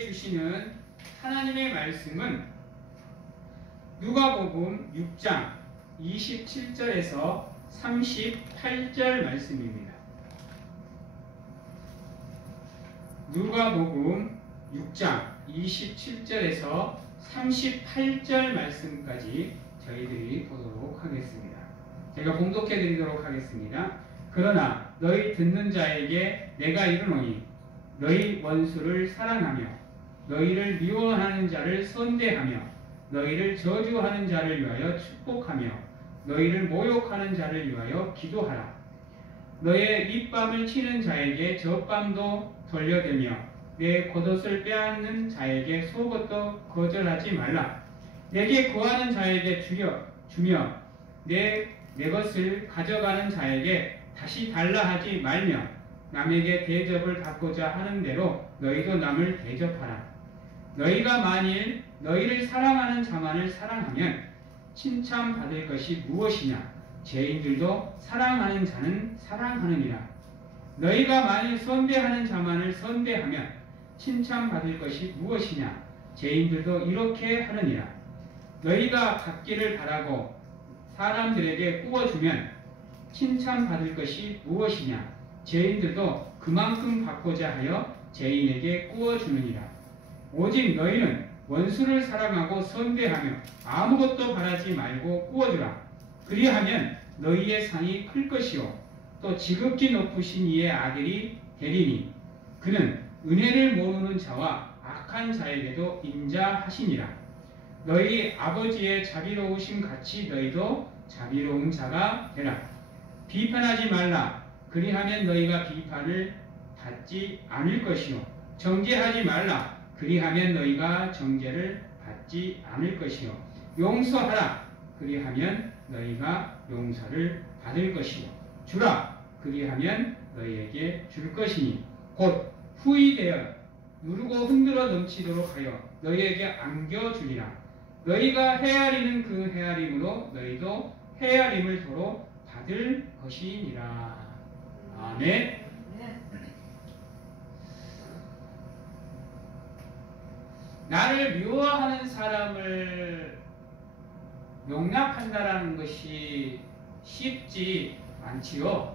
주시는 하나님의 말씀은 누가복음 6장 27절에서 38절 말씀입니다. 누가복음 6장 27절에서 38절 말씀까지 저희들이 보도록 하겠습니다. 제가 봉독해 드리도록 하겠습니다. 그러나 너희 듣는 자에게 내가 이르노니 너희 원수를 사랑하며 너희를 미워하는 자를 선대하며 너희를 저주하는 자를 위하여 축복하며 너희를 모욕하는 자를 위하여 기도하라. 너의 입밤을 치는 자에게 젖밤도 돌려대며 내 겉옷을 빼앗는 자에게 속옷도 거절하지 말라. 내게 구하는 자에게 주며 내 것을 가져가는 자에게 다시 달라 하지 말며 남에게 대접을 받고자 하는 대로 너희도 남을 대접하라. 너희가 만일 너희를 사랑하는 자만을 사랑하면 칭찬받을 것이 무엇이냐? 죄인들도 사랑하는 자는 사랑하느니라. 너희가 만일 선대하는 자만을 선대하면 칭찬받을 것이 무엇이냐? 죄인들도 이렇게 하느니라. 너희가 받기를 바라고 사람들에게 꾸어주면 칭찬받을 것이 무엇이냐? 죄인들도 그만큼 받고자 하여 죄인에게 꾸어주느니라. 오직 너희는 원수를 사랑하고 선대하며 아무것도 바라지 말고 꾸어주라. 그리하면 너희의 상이 클 것이요 또 지극히 높으신 이의 아들이 되리니 그는 은혜를 모르는 자와 악한 자에게도 인자하시니라. 너희 아버지의 자비로우심 같이 너희도 자비로운 자가 되라. 비판하지 말라. 그리하면 너희가 비판을 받지 않을 것이요 정죄하지 말라. 그리하면 너희가 정죄를 받지 않을 것이요 용서하라. 그리하면 너희가 용서를 받을 것이요 주라. 그리하면 너희에게 줄 것이니 곧 후이되어 누르고 흔들어 넘치도록 하여 너희에게 안겨주리라. 너희가 헤아리는 그 헤아림으로 너희도 헤아림을 도로 받을 것이니라. 아멘. 나를 미워하는 사람을 용납한다라는 것이 쉽지 않지요.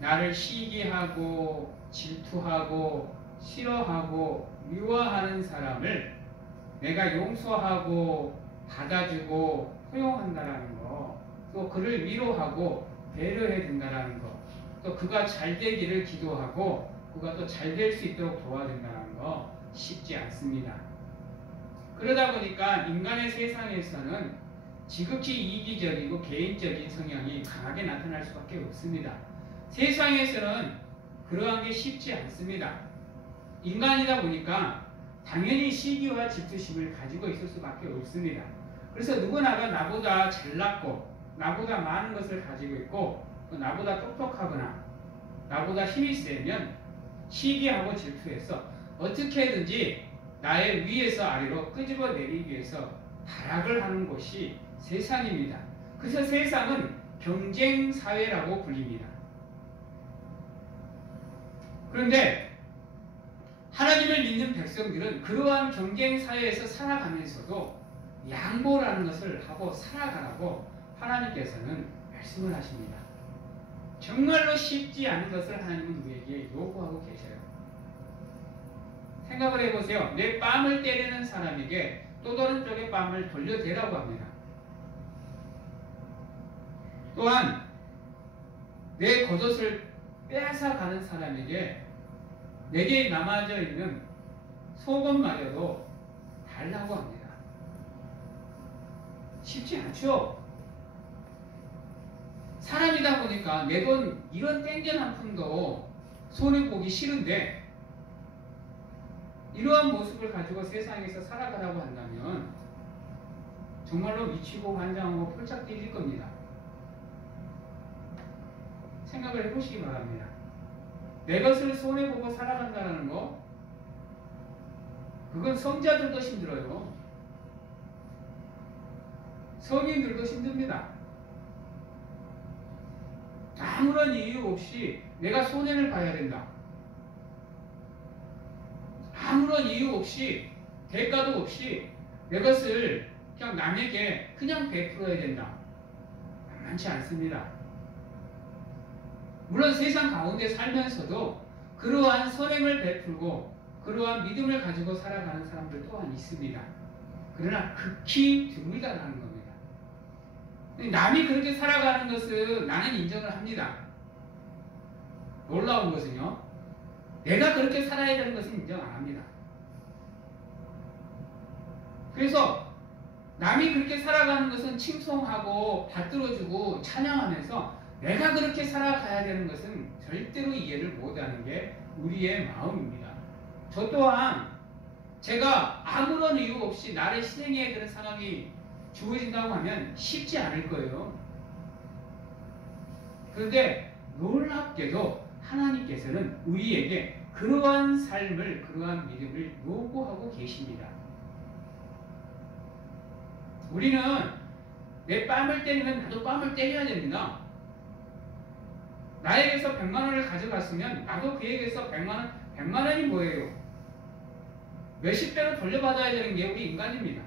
나를 시기하고 질투하고 싫어하고 미워하는 사람을 내가 용서하고 받아주고 포용한다라는 거, 또 그를 위로하고 배려해 준다라는 거, 또 그가 잘 되기를 기도하고 그가 또 잘 될 수 있도록 도와준다는 거 쉽지 않습니다. 그러다 보니까 인간의 세상에서는 지극히 이기적이고 개인적인 성향이 강하게 나타날 수밖에 없습니다. 세상에서는 그러한 게 쉽지 않습니다. 인간이다 보니까 당연히 시기와 질투심을 가지고 있을 수밖에 없습니다. 그래서 누구나가 나보다 잘났고 나보다 많은 것을 가지고 있고 또 나보다 똑똑하거나 나보다 힘이 세면 시기하고 질투해서 어떻게든지 나의 위에서 아래로 끄집어 내리기 위해서 타락을 하는 곳이 세상입니다. 그래서 세상은 경쟁사회라고 불립니다. 그런데 하나님을 믿는 백성들은 그러한 경쟁사회에서 살아가면서도 양보라는 것을 하고 살아가라고 하나님께서는 말씀을 하십니다. 정말로 쉽지 않은 것을 하나님은 우리에게 요구하고 계셔요. 생각을 해보세요. 내 뺨을 때리는 사람에게 또 다른 쪽의 뺨을 돌려대라고 합니다. 또한 내 겉옷을 빼앗아가는 사람에게 내게 남아져 있는 속옷마저도 달라고 합니다. 쉽지 않죠? 사람이다 보니까 내 돈 이런 땡전 한 푼도 손해보기 싫은데 이러한 모습을 가지고 세상에서 살아가라고 한다면 정말로 미치고 환장하고 폴짝 뛰질 겁니다. 생각을 해보시기 바랍니다. 내 것을 손해보고 살아간다는 거, 그건 성자들도 힘들어요. 성인들도 힘듭니다. 아무런 이유 없이 내가 손해를 봐야 된다. 아무런 아무런 이유 없이 대가도 없이 내 것을 그냥 남에게 그냥 베풀어야 된다. 많지 않습니다. 물론 세상 가운데 살면서도 그러한 선행을 베풀고 그러한 믿음을 가지고 살아가는 사람들 또한 있습니다. 그러나 극히 드물다라는 겁니다. 남이 그렇게 살아가는 것은 나는 인정을 합니다. 놀라운 것은요, 내가 그렇게 살아야 되는 것은 인정 안 합니다. 그래서 남이 그렇게 살아가는 것은 칭송하고 받들어주고 찬양하면서 내가 그렇게 살아가야 되는 것은 절대로 이해를 못하는 게 우리의 마음입니다. 저 또한 제가 아무런 이유 없이 나를 희생해야 되는 상황이 주어진다고 하면 쉽지 않을 거예요. 그런데 놀랍게도 하나님께서는 우리에게 그러한 삶을, 그러한 믿음을 요구하고 계십니다. 우리는 내 뺨을 때리면 나도 뺨을 때려야 됩니다. 나에게서 100만 원을 가져갔으면 나도 그에게서 100만 원이 뭐예요? 몇십 배로 돌려받아야 되는 게 우리 인간입니다.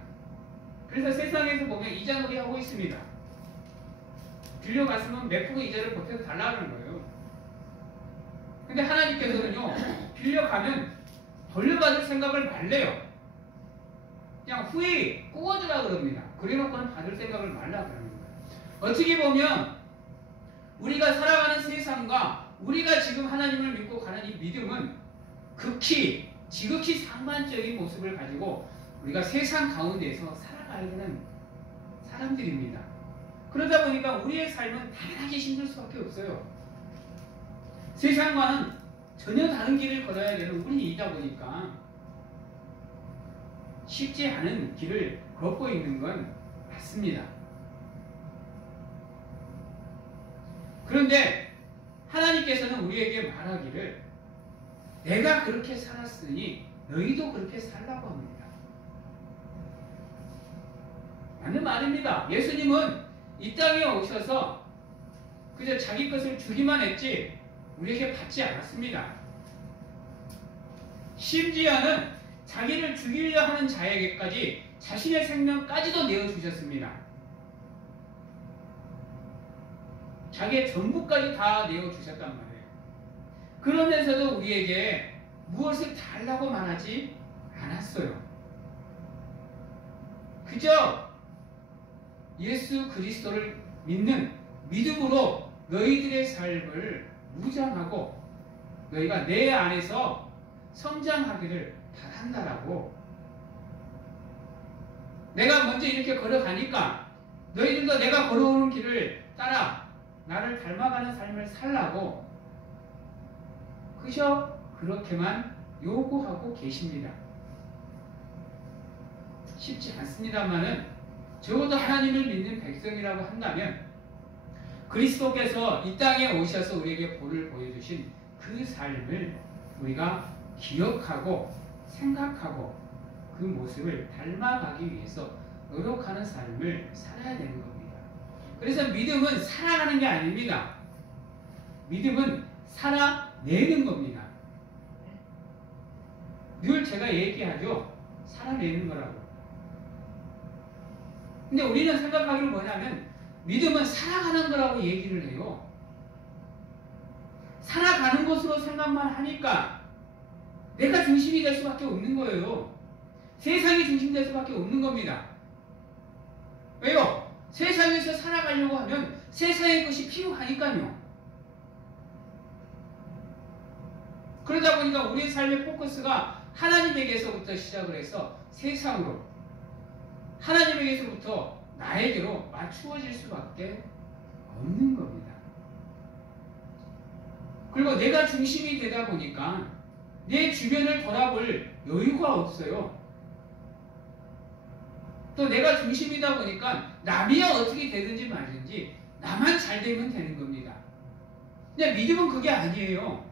그래서 세상에서 보면 이자놀이 하고 있습니다. 빌려갔으면 몇 푼의 이자를 보태서 달라는 거예요. 근데 하나님께서는요, 빌려가면 돌려받을 생각을 말래요. 그냥 후에 꾸어주라 그럽니다. 그래놓고는 받을 생각을 말라 그러는 거예요. 어떻게 보면 우리가 살아가는 세상과 우리가 지금 하나님을 믿고 가는 이 믿음은 지극히 상반적인 모습을 가지고 우리가 세상 가운데에서 살아가야 되는 사람들입니다. 그러다 보니까 우리의 삶은 당연하게 힘들 수밖에 없어요. 세상과는 전혀 다른 길을 걸어야 되는 우리이다 보니까 쉽지 않은 길을 걷고 있는 건 맞습니다. 그런데 하나님께서는 우리에게 말하기를 내가 그렇게 살았으니 너희도 그렇게 살라고 합니다. 맞는 말입니다. 예수님은 이 땅에 오셔서 그저 자기 것을 주기만 했지 우리에게 받지 않았습니다. 심지어는 자기를 죽이려 하는 자에게까지 자신의 생명까지도 내어주셨습니다. 자기의 전부까지 다 내어주셨단 말이에요. 그러면서도 우리에게 무엇을 달라고만 하지 않았어요. 그저 예수 그리스도를 믿는 믿음으로 너희들의 삶을 무장하고 너희가 내 안에서 성장하기를 바란다라고. 내가 먼저 이렇게 걸어가니까 너희들도 내가 걸어오는 길을 따라 나를 닮아가는 삶을 살라고 그저 그렇게만 요구하고 계십니다. 쉽지 않습니다만은 적어도 하나님을 믿는 백성이라고 한다면 그리스도께서 이 땅에 오셔서 우리에게 본을 보여주신 그 삶을 우리가 기억하고 생각하고 그 모습을 닮아가기 위해서 노력하는 삶을 살아야 되는 겁니다. 그래서 믿음은 살아가는 게 아닙니다. 믿음은 살아내는 겁니다. 늘 제가 얘기하죠. 살아내는 거라고. 근데 우리는 생각하기를 뭐냐면 믿음은 살아가는 거라고 얘기를 해요. 살아가는 것으로 생각만 하니까 내가 중심이 될 수밖에 없는 거예요. 세상이 중심될 수밖에 없는 겁니다. 왜요? 세상에서 살아가려고 하면 세상의 것이 필요하니까요. 그러다 보니까 우리의 삶의 포커스가 하나님에게서부터 시작을 해서 세상으로, 하나님에게서부터 나에게로 맞추어질 수밖에 없는 겁니다. 그리고 내가 중심이 되다 보니까 내 주변을 돌아볼 여유가 없어요. 또 내가 중심이다 보니까 남이야 어떻게 되든지 말든지 나만 잘 되면 되는 겁니다. 근데 믿음은 그게 아니에요.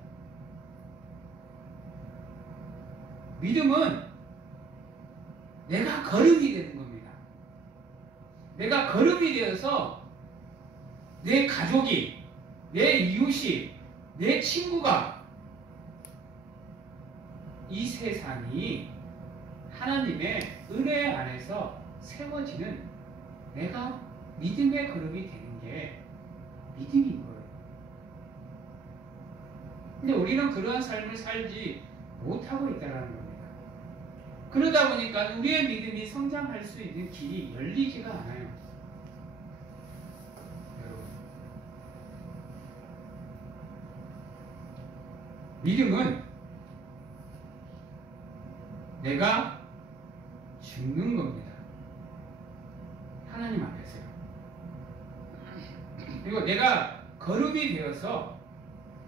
믿음은 내가 거름이 되는 겁니다. 내가 거름이 되어서 내 가족이, 내 이웃이, 내 친구가 이 세상이 하나님의 은혜 안에서 세워지는 내가 믿음의 그룹이 되는 게 믿음인 거예요. 근데 우리는 그러한 삶을 살지 못하고 있다는 겁니다. 그러다 보니까 우리의 믿음이 성장할 수 있는 길이 열리지가 않아요. 여러분, 믿음은 내가 죽는 겁니다. 하나님 앞에서요. 그리고 내가 거룩이 되어서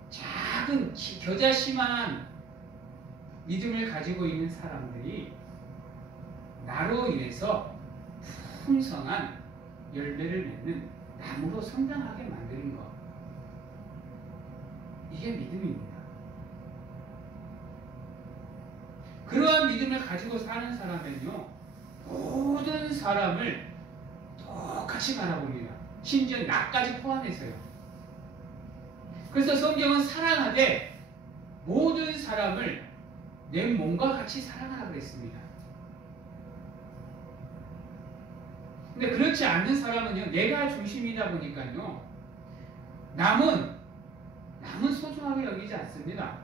작은 겨자씨만한 믿음을 가지고 있는 사람들이 나로 인해서 풍성한 열매를 맺는 나무로 성장하게 만드는 것. 이게 믿음입니다. 그러한 믿음을 가지고 사는 사람은요, 모든 사람을 똑같이 바라봅니다. 심지어 나까지 포함해서요. 그래서 성경은 사랑하되 모든 사람을 내 몸과 같이 사랑하라 그랬습니다. 근데 그렇지 않는 사람은요, 내가 중심이다 보니까요, 남은 소중하게 여기지 않습니다.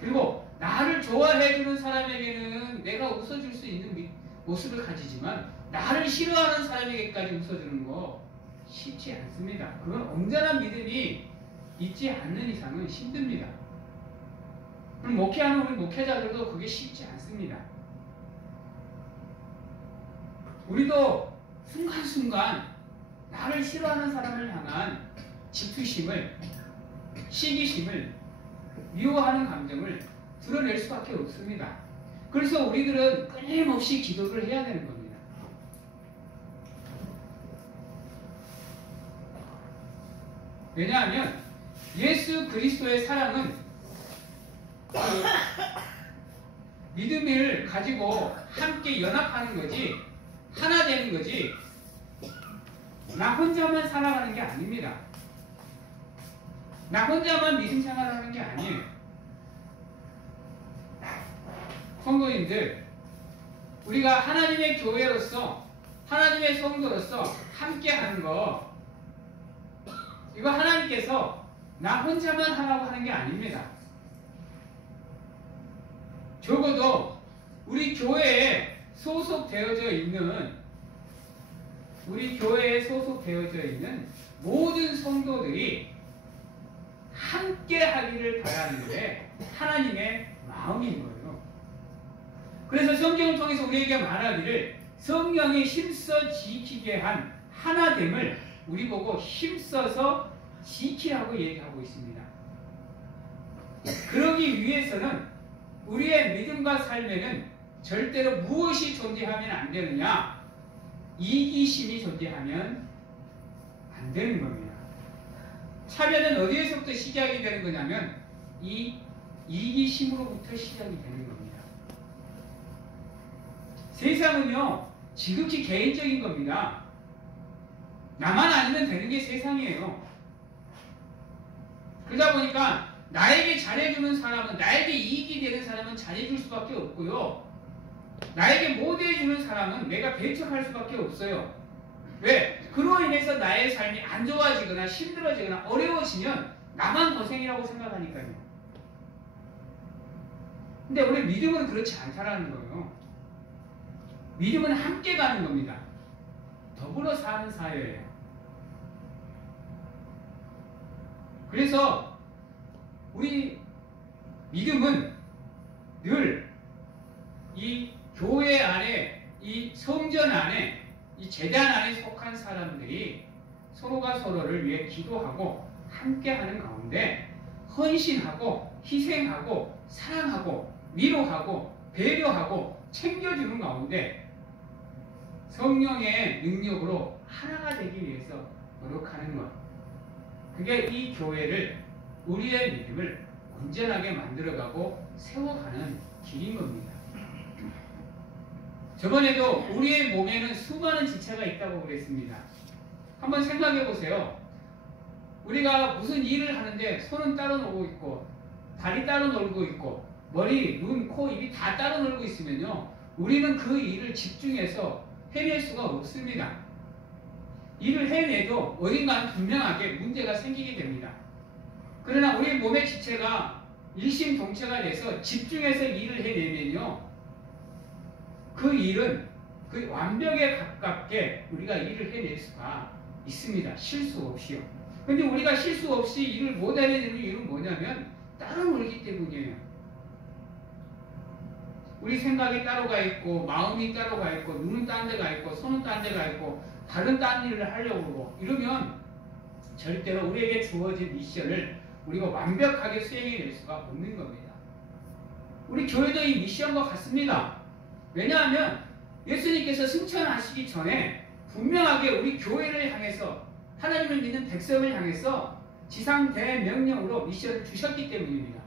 그리고 나를 좋아해주는 사람에게는 내가 웃어줄 수 있는 모습을 가지지만 나를 싫어하는 사람에게까지 웃어주는 거 쉽지 않습니다. 그건 온전한 믿음이 있지 않는 이상은 힘듭니다. 그럼 목회하는 우리 목회자들도 그게 쉽지 않습니다. 우리도 순간순간 나를 싫어하는 사람을 향한 질투심을, 시기심을, 미워하는 감정을 드러낼 수밖에 없습니다. 그래서 우리들은 끊임없이 기도를 해야 되는 겁니다. 왜냐하면 예수 그리스도의 사랑은 믿음을 가지고 함께 연합하는 거지, 하나 되는 거지, 나 혼자만 살아가는 게 아닙니다. 나 혼자만 믿음 생활을 하는 게 아니에요. 성도님들, 우리가 하나님의 교회로서, 하나님의 성도로서 함께 하는 거, 이거 하나님께서 나 혼자만 하라고 하는 게 아닙니다. 적어도 우리 교회에 소속되어져 있는 모든 성도들이 함께 하기를 바라는 게 하나님의 마음인 거예요. 그래서 성경을 통해서 우리에게 말하기를 성령이 힘써 지키게 한 하나됨을 우리 보고 힘써서 지키라고 얘기하고 있습니다. 그러기 위해서는 우리의 믿음과 삶에는 절대로 무엇이 존재하면 안 되느냐? 이기심이 존재하면 안 되는 겁니다. 차별은 어디에서부터 시작이 되는 거냐면 이 이기심으로부터 시작이 되는 겁니다. 세상은요, 지극히 개인적인 겁니다. 나만 아니면 되는 게 세상이에요. 그러다 보니까 나에게 잘해주는 사람은, 나에게 이익이 되는 사람은 잘해줄 수밖에 없고요, 나에게 못해주는 사람은 내가 배척할 수밖에 없어요. 왜? 그로 인해서 나의 삶이 안 좋아지거나 힘들어지거나 어려워지면 나만 고생이라고 생각하니까요. 근데 우리 믿음은 그렇지 않다라는 거예요. 믿음은 함께 가는 겁니다. 더불어 사는 사회예요. 그래서 우리 믿음은 늘 이 교회 안에, 이 성전 안에, 이 제단 안에 속한 사람들이 서로가 서로를 위해 기도하고 함께하는 가운데 헌신하고 희생하고 사랑하고 위로하고 배려하고 챙겨주는 가운데 성령의 능력으로 하나가 되기 위해서 노력하는 것, 그게 이 교회를, 우리의 믿음을 온전하게 만들어가고 세워가는 길인 겁니다. 저번에도 우리의 몸에는 수많은 지체가 있다고 그랬습니다. 한번 생각해 보세요. 우리가 무슨 일을 하는데 손은 따로 놀고 있고 다리 따로 놀고 있고 머리, 눈, 코, 입이 다 따로 놀고 있으면요. 우리는 그 일을 집중해서 해낼 수가 없습니다. 일을 해내도 어딘가는 분명하게 문제가 생기게 됩니다. 그러나 우리 몸의 지체가 일심동체가 돼서 집중해서 일을 해내면요. 그 일은 그 완벽에 가깝게 우리가 일을 해낼 수가 있습니다. 실수 없이요. 근데 우리가 실수 없이 일을 못 해내는 이유는 뭐냐면 따로 놀기 때문이에요. 우리 생각이 따로 가 있고 마음이 따로 가 있고 눈은 딴 데 가 있고 손은 딴 데 가 있고 다른 딴 일을 하려고 그러고 이러면 절대로 우리에게 주어진 미션을 우리가 완벽하게 수행해낼 수가 없는 겁니다. 우리 교회도 이 미션과 같습니다. 왜냐하면 예수님께서 승천하시기 전에 분명하게 우리 교회를 향해서 하나님을 믿는 백성을 향해서 지상 대명령으로 미션을 주셨기 때문입니다.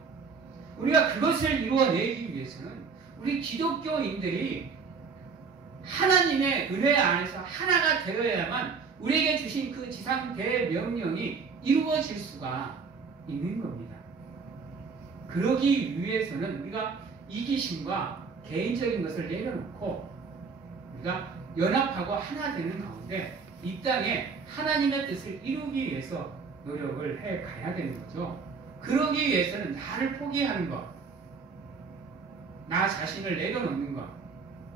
우리가 그것을 이루어내기 위해서는 우리 기독교인들이 하나님의 은혜 안에서 하나가 되어야만 우리에게 주신 그 지상 대명령이 이루어질 수가 있는 겁니다. 그러기 위해서는 우리가 이기심과 개인적인 것을 내려놓고 우리가 연합하고 하나 되는 가운데 이 땅에 하나님의 뜻을 이루기 위해서 노력을 해 가야 되는 거죠. 그러기 위해서는 나를 포기하는 것, 나 자신을 내려놓는 것,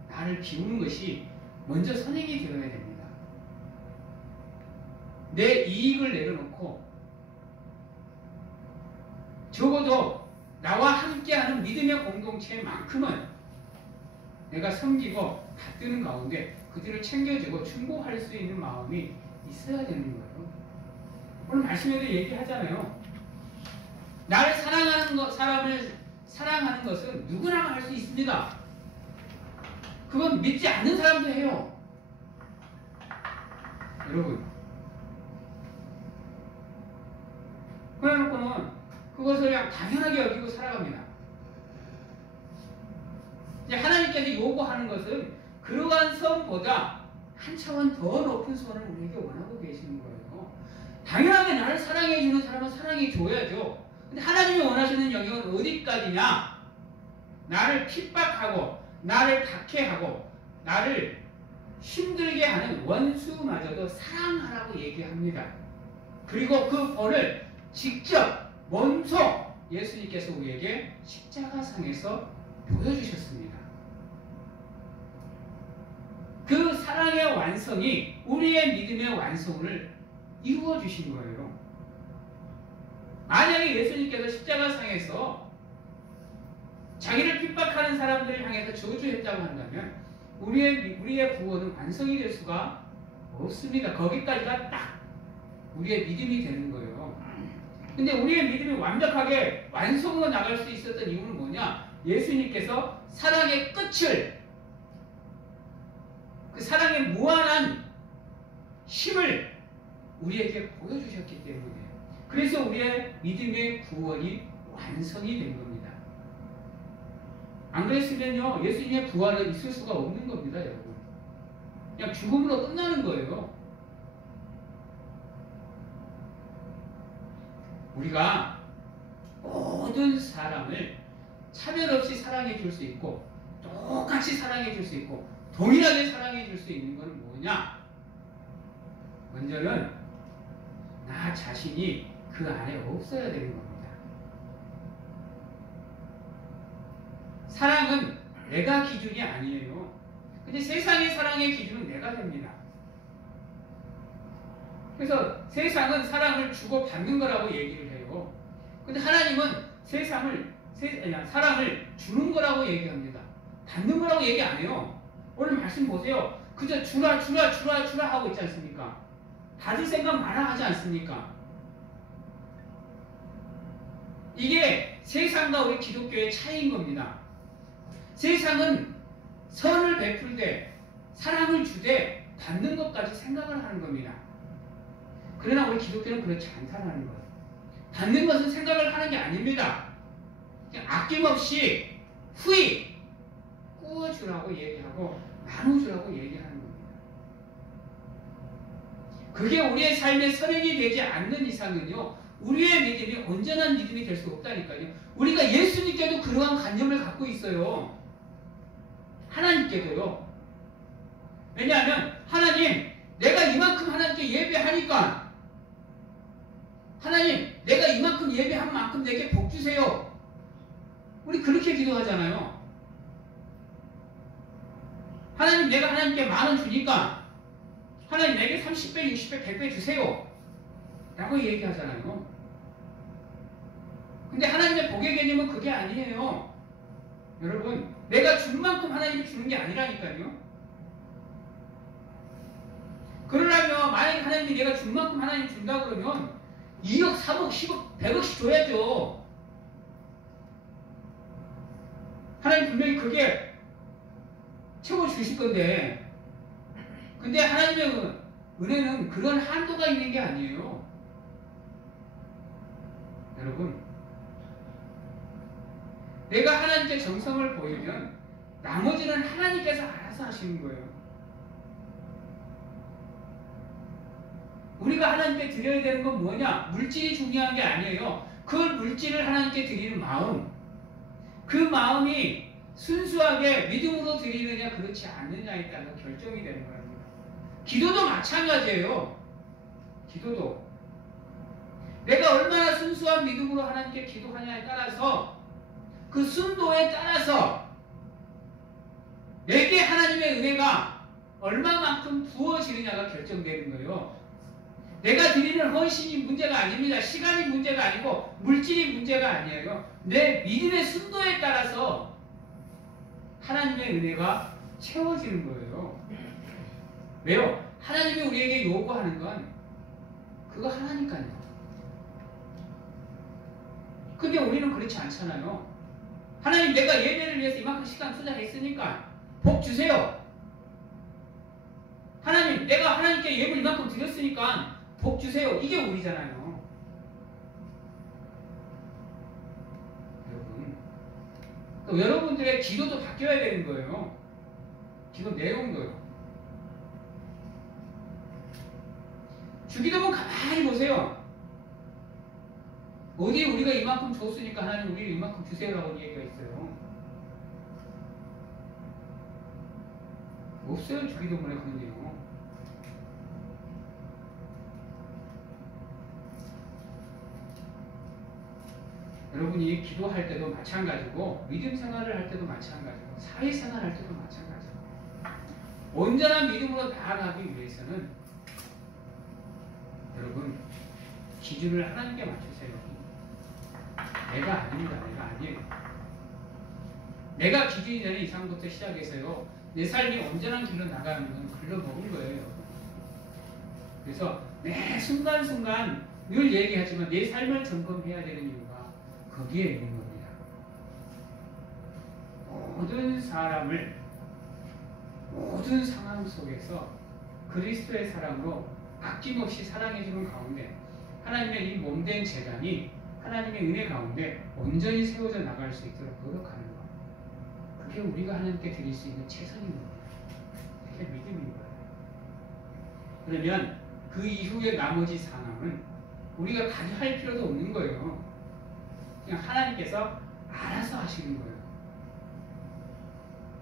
나를 비우는 것이 먼저 선행이 되어야 됩니다. 내 이익을 내려놓고 적어도 나와 함께하는 믿음의 공동체만큼은 내가 섬기고 받드는 가운데 그들을 챙겨주고 충고할 수 있는 마음이 있어야 되는 거예요. 오늘 말씀에도 얘기하잖아요. 나를 사랑하는 사람을 사랑하는 것은 누구나 할 수 있습니다. 그건 믿지 않는 사람도 해요. 여러분. 그래놓고는 그것을 그냥 당연하게 여기고 살아갑니다. 이제 하나님께서 요구하는 것은 그러한 선보다 한 차원 더 높은 선을 우리에게 원하고 계시는 거예요. 당연하게 나를 사랑해주는 사람은 사랑해줘야죠. 근데 하나님이 원하시는 영역은 어디까지냐? 나를 핍박하고 나를 박해하고 나를 힘들게 하는 원수마저도 사랑하라고 얘기합니다. 그리고 그 본을 직접 먼저 예수님께서 우리에게 십자가상에서 보여주셨습니다. 그 사랑의 완성이 우리의 믿음의 완성을 이루어 주신 거예요. 만약에 예수님께서 십자가상에서 자기를 핍박하는 사람들을 향해서 저주했다고 한다면 우리의 구원은 완성이 될 수가 없습니다. 거기까지가 딱 우리의 믿음이 되는 거예요. 근데 우리의 믿음이 완벽하게 완성으로 나갈 수 있었던 이유는 뭐냐? 예수님께서 사랑의 끝을, 그 사랑의 무한한 힘을 우리에게 보여주셨기 때문이에요. 그래서 우리의 믿음의 구원이 완성이 된 겁니다. 안 그랬으면요, 예수님의 부활은 있을 수가 없는 겁니다, 여러분. 그냥 죽음으로 끝나는 거예요. 우리가 모든 사람을 차별 없이 사랑해 줄 수 있고, 똑같이 사랑해 줄 수 있고, 동일하게 사랑해 줄 수 있는 것은 뭐냐? 먼저는 나 자신이 그 안에 없어야 되는 겁니다. 사랑은 내가 기준이 아니에요. 근데 세상의 사랑의 기준은 내가 됩니다. 그래서 세상은 사랑을 주고 받는 거라고 얘기를 해요. 근데 하나님은 사랑을 주는 거라고 얘기합니다. 받는 거라고 얘기 안 해요. 오늘 말씀 보세요. 그저 주라 하고 있지 않습니까? 받을 생각 마라 하지 않습니까? 이게 세상과 우리 기독교의 차이인 겁니다. 세상은 선을 베풀되 사랑을 주되 받는 것까지 생각을 하는 겁니다. 그러나 우리 기독교는 그렇지 않다는 거예요. 받는 것은 생각을 하는 게 아닙니다. 그냥 아낌없이 후히 꾸어주라고 얘기하고 나눠주라고 얘기하는 겁니다. 그게 우리의 삶의 선행이 되지 않는 이상은요, 우리의 믿음이 온전한 믿음이 될 수 없다니까요. 우리가 예수님께도 그러한 관념을 갖고 있어요. 하나님께도요. 왜냐하면 하나님, 내가 이만큼 하나님께 예배하니까 하나님, 내가 이만큼 예배한 만큼 내게 복 주세요. 우리 그렇게 기도하잖아요. 하나님, 내가 하나님께 10,000원 주니까 하나님 내게 30배, 60배, 100배 주세요. 라고 얘기하잖아요. 근데 하나님의 복의 개념은 그게 아니에요. 여러분, 내가 준 만큼 하나님이 주는 게 아니라니까요. 그러려면 만약에 하나님이 내가 준 만큼 하나님 준다 그러면 2억, 3억, 10억, 100억씩 줘야죠. 하나님 분명히 그게 채워주실 건데, 근데 하나님의 은혜는 그런 한도가 있는 게 아니에요. 여러분, 내가 하나님께 정성을 보이면 나머지는 하나님께서 알아서 하시는 거예요. 우리가 하나님께 드려야 되는 건 뭐냐? 물질이 중요한 게 아니에요. 그 물질을 하나님께 드리는 마음, 그 마음이 순수하게 믿음으로 드리느냐 그렇지 않느냐에 따라 결정이 되는 겁니다. 기도도 마찬가지예요. 기도도 내가 얼마나 순수한 믿음으로 하나님께 기도하냐에 따라서, 그 순도에 따라서 내게 하나님의 은혜가 얼마만큼 부어지느냐가 결정되는 거예요. 내가 드리는 헌신이 문제가 아닙니다. 시간이 문제가 아니고 물질이 문제가 아니에요. 내 믿음의 순도에 따라서 하나님의 은혜가 채워지는 거예요. 왜요? 하나님이 우리에게 요구하는 건 그거 하나니까요. 근데 우리는 그렇지 않잖아요. 하나님, 내가 예배를 위해서 이만큼 시간 투자했으니까 복 주세요. 하나님, 내가 하나님께 예배를 이만큼 드렸으니까 복 주세요. 이게 우리잖아요. 여러분, 또 여러분들의 기도도 바뀌어야 되는 거예요. 기도 내용도요. 주기도문 가만히 보세요. 어디 우리가 이만큼 줬으니까 하나님 우리 이만큼 주세요라고 얘기가 있어요. 없어요. 주기도문에 그런 내용. 여러분이 기도할 때도 마찬가지고, 믿음 생활을 할 때도 마찬가지고, 사회생활 할 때도 마찬가지고, 온전한 믿음으로 나아가기 위해서는 여러분 기준을 하나님께 맞추세요. 내가 아닙니다. 내가 아니에요. 내가 기준이 되는 이상부터 시작해서요, 내 삶이 온전한 길로 나가는 건 글러먹은 거예요. 그래서 매 순간순간 늘 얘기하지만 내 삶을 점검해야 되는 이유가 거기에 있는 겁니다. 모든 사람을 모든 상황 속에서 그리스도의 사랑으로 아낌없이 사랑해주는 가운데 하나님의 이 몸된 재단이 하나님의 은혜 가운데 온전히 세워져 나갈 수 있도록 노력하는 것, 그게 우리가 하나님께 드릴 수 있는 최선인 겁니다. 그게 믿음인 거예요. 그러면 그 이후의 나머지 상황은 우리가 관여할 필요도 없는 거예요. 그냥 하나님께서 알아서 하시는 거예요.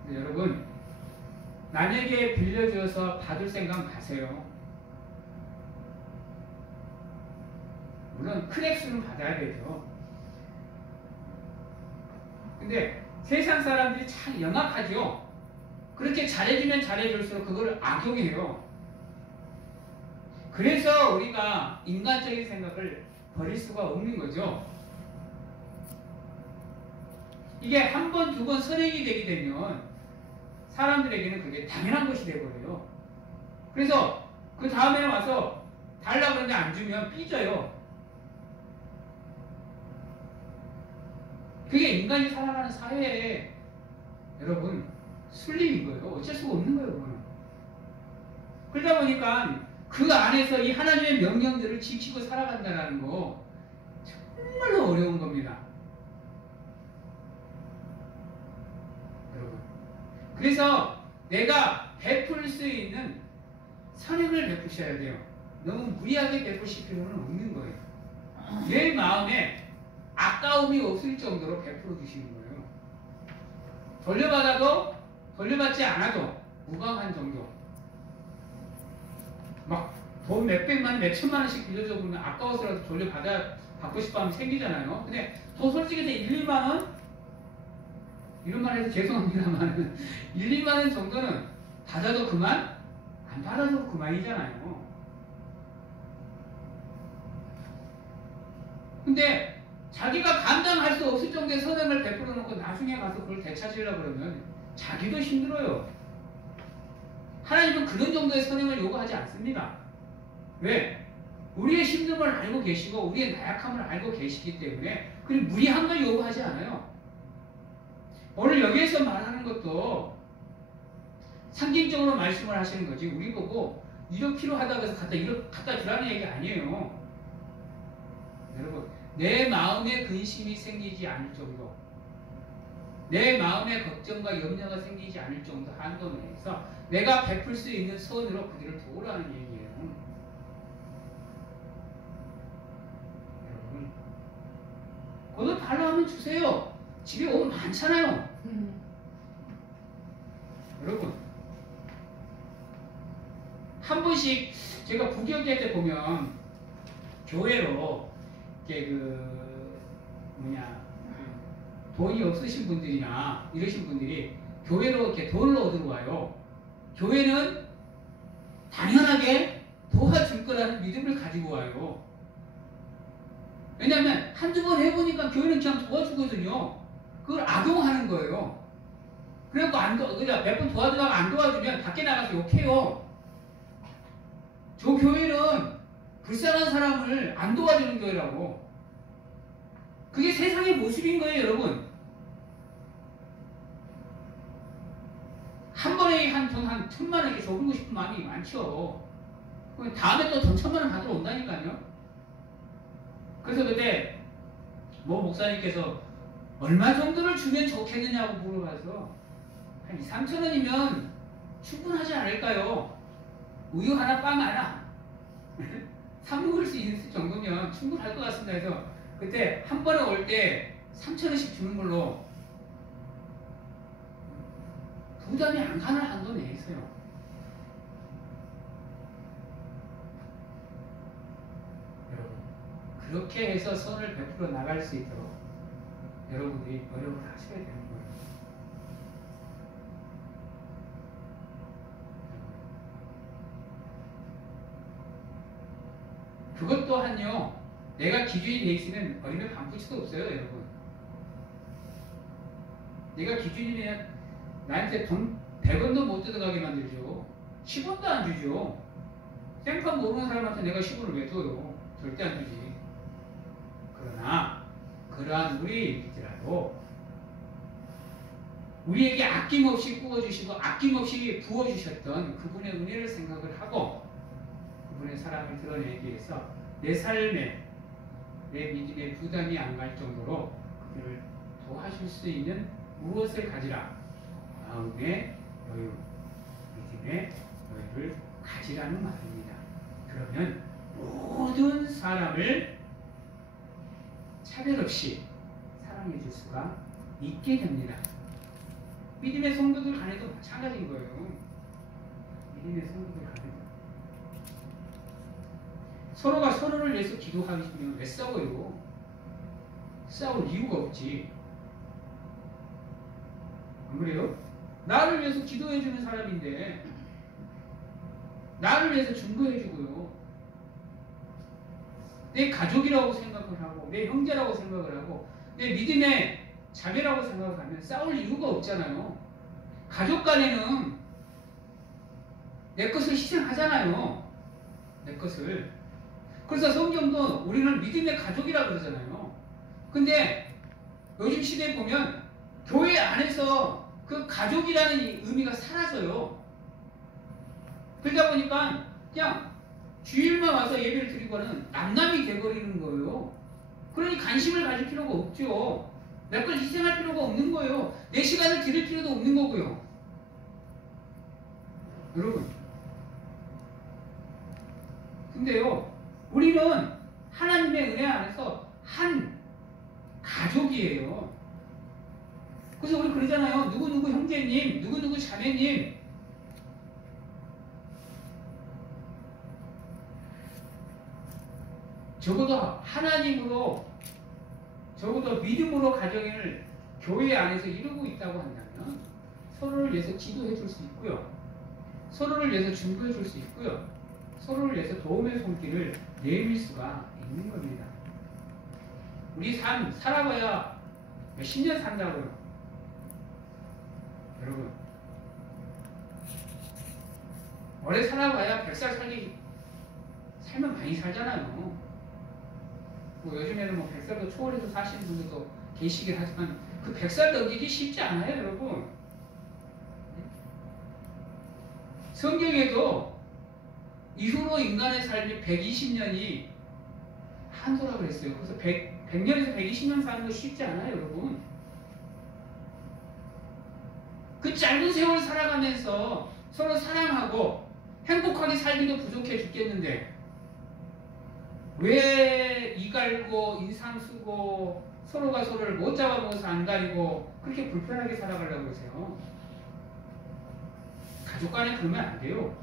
근데 여러분, 남에게 빌려주어서 받을 생각 마세요. 물론 큰 액수는 받아야 되죠. 근데 세상 사람들이 참 영악하죠. 그렇게 잘해주면 잘해줄수록 그걸 악용해요. 그래서 우리가 인간적인 생각을 버릴 수가 없는 거죠. 이게 한 번, 두 번 선행이 되게 되면 사람들에게는 그게 당연한 것이 되어버려요. 그래서 그 다음에 와서 달라고 하는데 안 주면 삐져요. 그게 인간이 살아가는 사회에 여러분 순리인 거예요. 어쩔 수가 없는 거예요. 그거는. 그러다 보니까 그 안에서 이 하나님의 명령들을 지키고 살아간다는 거 정말로 어려운 겁니다. 여러분, 그래서 내가 베풀 수 있는 선행을 베푸셔야 돼요. 너무 무리하게 베푸실 필요는 없는 거예요. 내 마음에 아까움이 없을 정도로 베풀어 주시는 거예요. 돌려받아도 돌려받지 않아도 무방한 정도. 막 돈 몇백만, 몇천만 원씩 빌려줘 보면 아까워서라도 받고 싶어 하면 생기잖아요. 근데 더 솔직해서 1, 2만 원? 이런 말 해서 죄송합니다만 1, 2만 원 정도는 받아도 그만? 안 받아도 그만이잖아요. 근데 자기가 감당할 수 없을 정도의 선행을 베풀어 놓고 나중에 가서 그걸 되찾으려고 그러면 자기도 힘들어요. 하나님은 그런 정도의 선행을 요구하지 않습니다. 왜? 우리의 힘듦을 알고 계시고 우리의 나약함을 알고 계시기 때문에 그리고 무리한 걸 요구하지 않아요. 오늘 여기에서 말하는 것도 상징적으로 말씀을 하시는 거지 우리 보고 이런 필요하다고 해서 갖다 주라는 얘기 아니에요. 여러분, 내 마음에 근심이 생기지 않을 정도, 내 마음에 걱정과 염려가 생기지 않을 정도 한도 내에서 내가 베풀 수 있는 선으로 그들을 도우라는 얘기예요. 여러분, 그거 달라 하면 주세요. 집에 오면 많잖아요. 여러분, 한 번씩 제가 부교계 때 보면 교회로 이렇게 돈이 없으신 분들이나 이러신 분들이 교회로 이렇게 돈을 얻으러 와요. 교회는 당연하게 도와줄 거라는 믿음을 가지고 와요. 왜냐하면 한두 번 해보니까 교회는 그냥 도와주거든요. 그걸 악용하는 거예요. 그래갖고 몇 번 도와주다가 안 도와주면 밖에 나가서 욕해요. 저 교회는 불쌍한 사람을 안 도와주는 교회라고. 그게 세상의 모습인 거예요, 여러분. 한 번에 돈 한 1,000만 원 이렇게 줘보고 싶은 마음이 많죠. 다음에 또 돈 1,000만 원 받으러 온다니까요. 그래서 그때 목사님께서 얼마 정도를 주면 좋겠느냐고 물어봐서 한 2, 3천 원이면 충분하지 않을까요? 우유 하나, 빵 하나 사 먹을 수 있을 정도면 충분할 것 같습니다. 그래서 그때 한 번에 올 때 3,000원씩 주는 걸로 부담이 안 가는 한도 내있어요. 여러분, 그렇게 해서 선을 베풀어 나갈 수 있도록 여러분들이 노력을 하셔야 되는 거예요. 그것 또한요, 내가 기준이 돼 있으면 어림에 반붙이도 없어요, 여러분. 내가 기준이면 나한테 돈 100원도 못 뜯어가게 만들죠. 10원도 안 주죠. 생판 모르는 사람한테 내가 10원을 왜 줘요? 절대 안 주지. 그러나 그러한 우리일지라도 우리에게 아낌없이 구워주시고 아낌없이 부어주셨던 그분의 은혜를 생각을 하고 그분의 사랑을 드러내기 위해서 내 삶에 내 믿음의 부담이 안 갈 정도로 그들을 도와줄 수 있는 무엇을 가지라? 마음의 여유, 믿음의 여유를 가지라는 말입니다. 그러면 모든 사람을 차별 없이 사랑해 줄 수가 있게 됩니다. 믿음의 성도들 간에도 마찬가지인 거예요. 믿음의 성도들 간에도 서로가 서로를 위해서 기도하시면 왜 싸워요? 싸울 이유가 없지. 안 그래요? 나를 위해서 기도해주는 사람인데 나를 위해서 중보해주고요. 내 가족이라고 생각을 하고 내 형제라고 생각을 하고 내 믿음의 자매라고 생각을 하면 싸울 이유가 없잖아요. 가족 간에는 내 것을 희생하잖아요. 내 것을. 그래서 성경도 우리는 믿음의 가족이라고 그러잖아요. 근데 요즘 시대에 보면 교회 안에서 그 가족이라는 의미가 사라져요. 그러다 보니까 그냥 주일만 와서 예배를 드리고는 남남이 돼버리는 거예요. 그러니 관심을 가질 필요가 없죠. 내 걸 희생할 필요가 없는 거예요. 내 시간을 드릴 필요도 없는 거고요. 여러분, 근데요, 우리는 하나님의 은혜 안에서 한 가족이에요. 그래서 우리 그러잖아요. 누구누구 형제님, 누구누구 자매님. 적어도 하나님으로, 적어도 믿음으로 가정을 교회 안에서 이루고 있다고 한다면 서로를 위해서 기도해 줄 수 있고요. 서로를 위해서 중보해 줄 수 있고요. 서로를 위해서 도움의 손길을 내밀 수가 있는 겁니다. 우리 삶 살아봐야 몇십 년 산다고요. 여러분, 오래 살아봐야 100살 살면 많이 살잖아요. 뭐 요즘에는 뭐 100살도 초월해서 사시는 분들도 계시긴 하지만 그 100살 넘기기 쉽지 않아요, 여러분. 성경에도 이후로 인간의 삶이 120년이 한도라고 그랬어요. 그래서 100년에서 120년 사는 거 쉽지 않아요, 여러분. 그 짧은 세월 살아가면서 서로 사랑하고 행복하게 살기도 부족해 죽겠는데 왜 이갈고 인상 쓰고 서로가 서로를 못 잡아먹어서 안 가리고 그렇게 불편하게 살아가려고 그러세요? 가족 간에 그러면 안 돼요.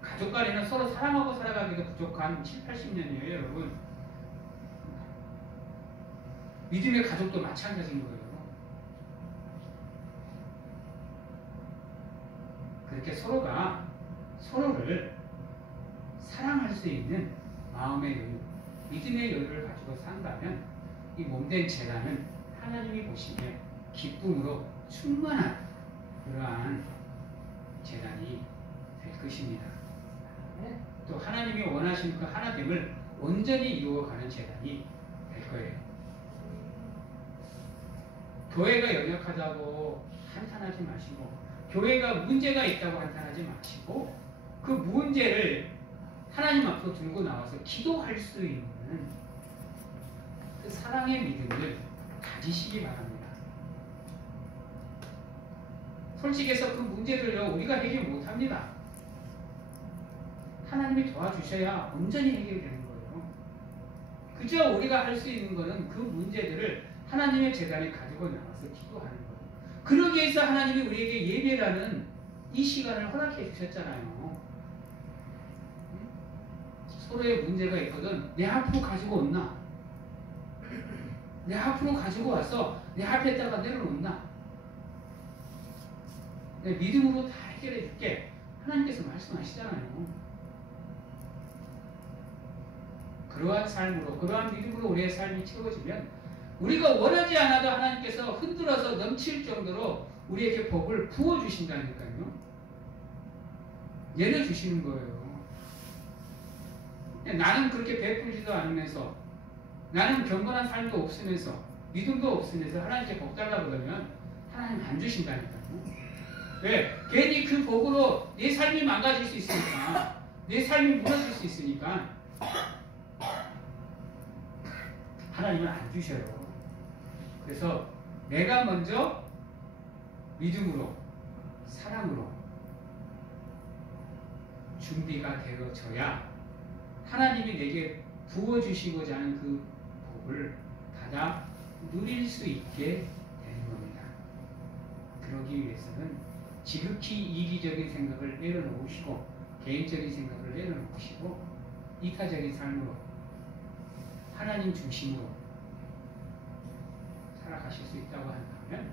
가족 간에는 서로 사랑하고 살아가기도 부족한 7, 80년이에요, 여러분. 믿음의 가족도 마찬가지인 거예요. 그렇게 서로가 서로를 사랑할 수 있는 마음의 여유, 믿음의 여유를 가지고 산다면 이 몸된 재단은 하나님이 보시기에 기쁨으로 충만한 그러한 재단이 될 것입니다. 또 하나님이 원하시는 그 하나됨을 온전히 이루어가는 재단이 될 거예요. 교회가 연약하다고 한탄하지 마시고 교회가 문제가 있다고 한탄하지 마시고 그 문제를 하나님 앞으로 들고 나와서 기도할 수 있는 그 사랑의 믿음을 가지시기 바랍니다. 솔직해서 그 문제들요 우리가 해결 못합니다. 하나님이 도와주셔야 온전히 해결되는 거예요. 그저 우리가 할 수 있는 것은 그 문제들을 하나님의 재단에 가지고 나와서 기도하는 거예요. 그러기 위해서 하나님이 우리에게 예배라는 이 시간을 허락해 주셨잖아요. 서로의 문제가 있거든 내 앞으로 가지고 온나? 내 앞으로 가지고 와서 내 앞에다가 내려놓나? 내 믿음으로 다 해결해 줄게. 하나님께서 말씀하시잖아요. 그러한 삶으로, 그러한 믿음으로 우리의 삶이 채워지면 우리가 원하지 않아도 하나님께서 흔들어서 넘칠 정도로 우리에게 복을 부어주신다니까요. 내려주시는 거예요. 나는 그렇게 베풀지도 않으면서 나는 경건한 삶도 없으면서 믿음도 없으면서 하나님께 복 달라고 그러면 하나님 안 주신다니까요. 왜? 괜히 그 복으로 내 삶이 망가질 수 있으니까 내 삶이 무너질 수 있으니까 하나님은 안 주셔요. 그래서 내가 먼저 믿음으로 사랑으로 준비가 되어져야 하나님이 내게 부어주시고자 하는 그 복을 받아 누릴 수 있게 되는 겁니다. 그러기 위해서는 지극히 이기적인 생각을 내려놓으시고 개인적인 생각을 내려놓으시고 이타적인 삶으로 하나님 중심으로 살아가실 수 있다고 한다면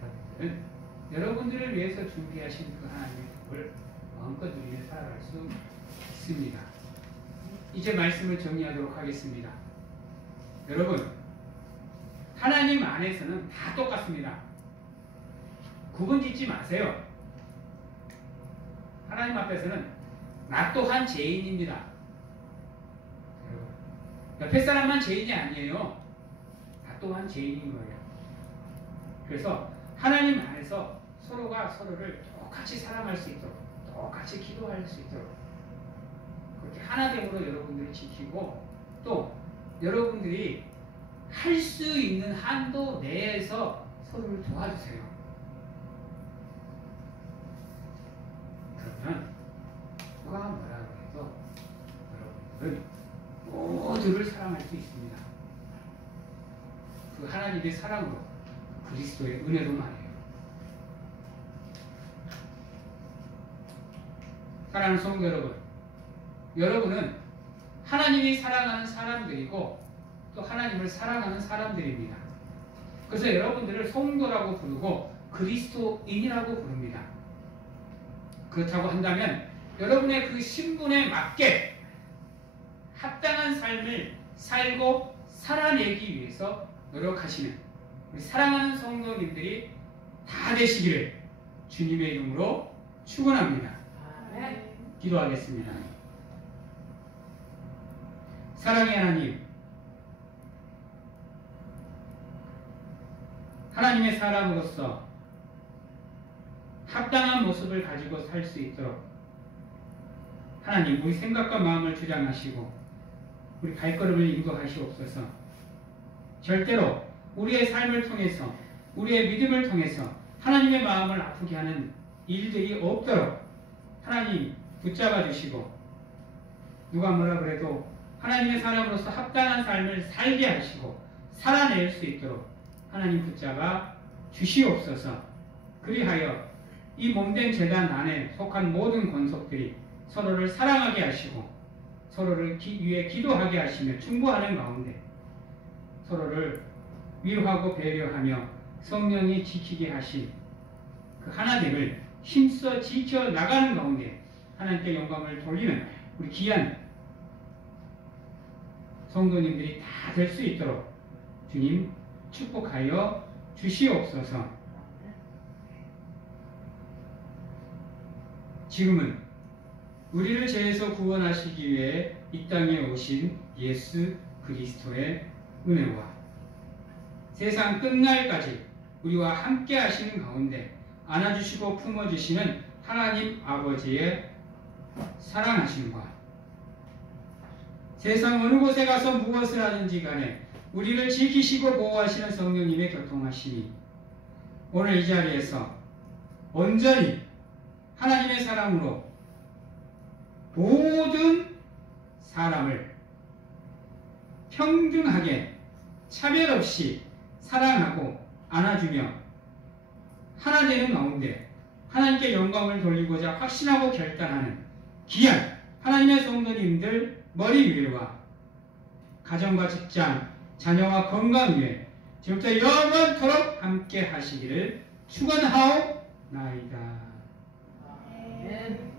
여러분들은 여러분들을 위해서 준비하신 그 하나님의 복을 마음껏 누리며 살아갈 수 있습니다. 이제 말씀을 정리하도록 하겠습니다. 여러분, 하나님 안에서는 다 똑같습니다. 구분 짓지 마세요. 하나님 앞에서는 나 또한 죄인입니다. 여러분, 옆에 사람만 죄인이 아니에요. 나 또한 죄인인 거예요. 그래서 하나님 안에서 서로가 서로를 똑같이 사랑할 수 있도록, 똑같이 기도할 수 있도록 그렇게 하나됨으로 여러분들이 지키고 또 여러분들이 할 수 있는 한도 내에서 서로를 도와주세요. 그러면 누가 뭐라고 해도 여러분들은 하나님의 사랑으로 그리스도의 은혜로 말해요. 사랑하는 성도 여러분, 여러분은 하나님이 사랑하는 사람들이고 또 하나님을 사랑하는 사람들입니다. 그래서 여러분들을 성도라고 부르고 그리스도인이라고 부릅니다. 그렇다고 한다면 여러분의 그 신분에 맞게 합당한 삶을 살고 살아내기 위해서 노력하시는 우리 사랑하는 성도님들이 다 되시기를 주님의 이름으로 축원합니다. 기도하겠습니다. 사랑의 하나님, 하나님의 사람으로서 합당한 모습을 가지고 살 수 있도록 하나님 우리 생각과 마음을 주장하시고 우리 발걸음을 인도하시옵소서. 절대로 우리의 삶을 통해서 우리의 믿음을 통해서 하나님의 마음을 아프게 하는 일들이 없도록 하나님 붙잡아 주시고 누가 뭐라 그래도 하나님의 사람으로서 합당한 삶을 살게 하시고 살아낼 수 있도록 하나님 붙잡아 주시옵소서. 그리하여 이 몸된 제단 안에 속한 모든 권속들이 서로를 사랑하게 하시고 서로를 위해 기도하게 하시며 충고하는 가운데 서로를 위로하고 배려하며 성령이 지키게 하신 그 하나됨을 힘써 지켜나가는 가운데 하나님께 영광을 돌리는 우리 귀한 성도님들이 다 될 수 있도록 주님 축복하여 주시옵소서. 지금은 우리를 죄에서 구원하시기 위해 이 땅에 오신 예수 그리스도의 은혜와 세상 끝날까지 우리와 함께 하시는 가운데 안아주시고 품어주시는 하나님 아버지의 사랑하심과 세상 어느 곳에 가서 무엇을 하든지 간에 우리를 지키시고 보호하시는 성령님의 교통하심이 오늘 이 자리에서 온전히 하나님의 사랑으로 모든 사람을 평등하게 차별 없이 사랑하고 안아주며 하나 되는 가운데 하나님께 영광을 돌리고자 확신하고 결단하는 귀한 하나님의 성도님들 머리 위와 가정과 직장, 자녀와 건강 위에 지금부터 영원토록 함께 하시기를 축원하옵나이다. 아멘.